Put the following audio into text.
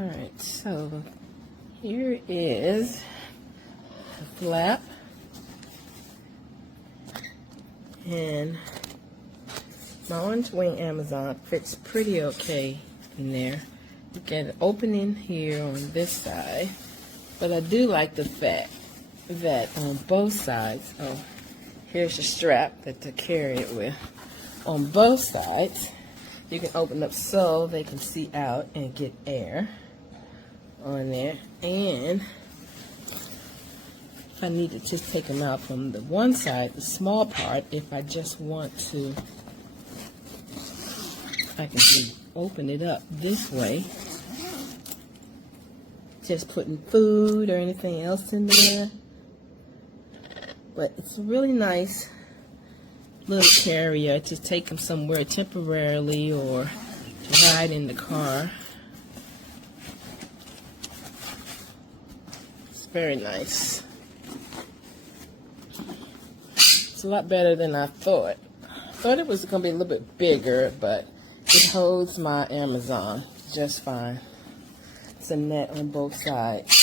Alright, so here is the flap, and my orange wing Amazon fits pretty okay in there. You get an opening here on this side, but I do like the fact that on both sides, oh, here's the strap that to carry it with. On both sides, you can open up so they can see out and get air on there. And if I need to just take them out from the one side, the small part, if I just want to, I can just open it up this way. Just putting food or anything else in there. But it's a really nice little carrier to take them somewhere temporarily or to ride in the car. It's very nice. It's a lot better than I thought. I thought it was going to be a little bit bigger, but it holds my Amazon just fine. It's a net on both sides.